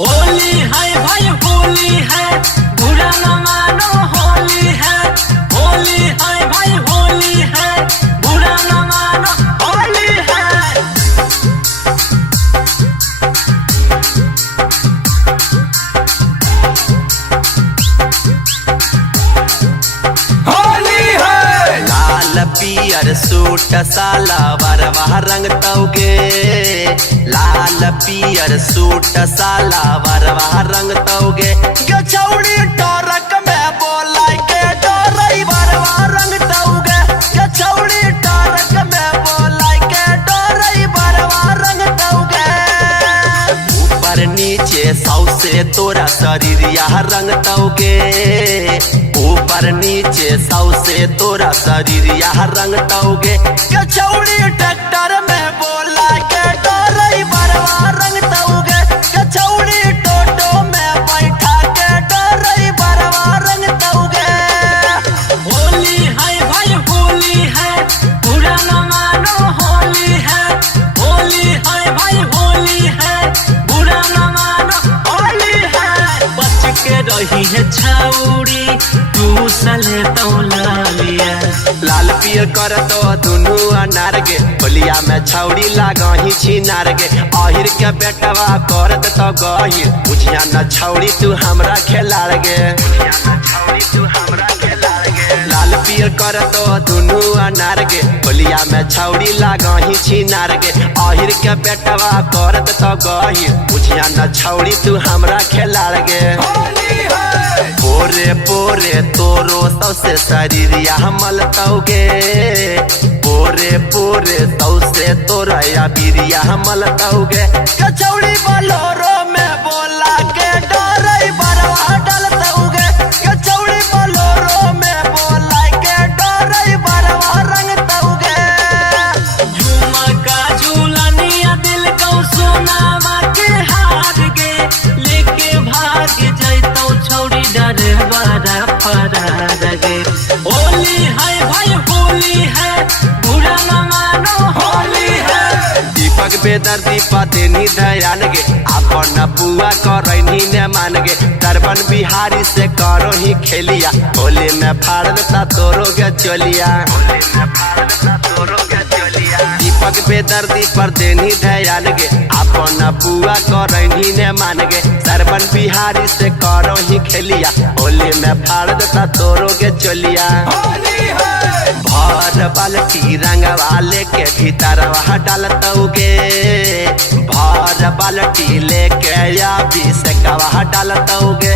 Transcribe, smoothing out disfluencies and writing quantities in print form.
होली है भाई होली है, बुरा न मानो होली है। होली है भाई होली है, बुरा न मानो होली है। होली है। लाल पियर सूट साला बरवा रंग तौगे, लाल पियर सूट साला बरवा रंग तौगे। गछौड़ी टरक में बोला के डरई बरवा रंग तौगे, गछौड़ी टरक में बोला के डरई बरवा रंग तौगे। ऊपर नीचे सौसे तोरा शरीर यह रंग तौगे, ऊपर नीचे सौसे तोरा शरीर यह रंग तौगे। गछौड़ी ट्रैक्टर में बोला के डरई बरवा रंग तौगे, गछौड़ी टोटो में बैठा के डरई बरवा रंग तौगे। होली है भाई होली है, बुरा न मानो होली है। होली है भाई होली है, बुरा न मानो होली है। बच के रही है छौड़ी, तू सले तौला लिया। लाल पियर कर तो दुनू अनार गे, होलिया में छौड़ी लागही छिनार गे। अहिर के बेटवा कर दे तो गहिर, बुझिया न छौड़ी तू हमरा खेलार गे, बुझिया न छौड़ी तू हमरा खेलार गे। लाल पियर कर तो दुनू अनार गे, होलिया में छौड़ी लागही छिनार गे। अहिर के बेटवा कर दे तो गहिर, बुझिया न छौड़ी तू हमरा खेलार गे। पोरे पोरे तोरो सौसे शरीर यह मल तौगे, पोरे पोरे सौसे तोरा या बीर यह मल तौगे। गछौड़ी बलोरो में बोला के डरई बरवा डल तौगे, गछौड़ी बलोरो में बोला के डरई बरवा रंग तौगे। झुमका झूलनिया दिल को सोनावा के हार गे, लेके भाग जैतौ छौड़ी डरे बड़ा फरार गे। होली है भाई होली है, बुरा न मानो होली है। दीपक बेदर्दी पते ध्यान गे, अपन बुआ करनी ने मान गे। दरबन बिहारी से करो ही खेलिया, होली में फाड़ देता तोरो के चलिया, होली में फाड़ देता तोरो के चलिया। दीपक बेदर्दी पर देनी ध्यान गे, अपन बुआ करनी ने मान गे। दरबन बिहारी से करो ही खेलिया, होली में फाड़ देता तोरो के चलिया। भर बाल्टी रंग वाले के भीतर वह डालतौगे, भर बाल्टी लेके या बीस कवा डालतौगे।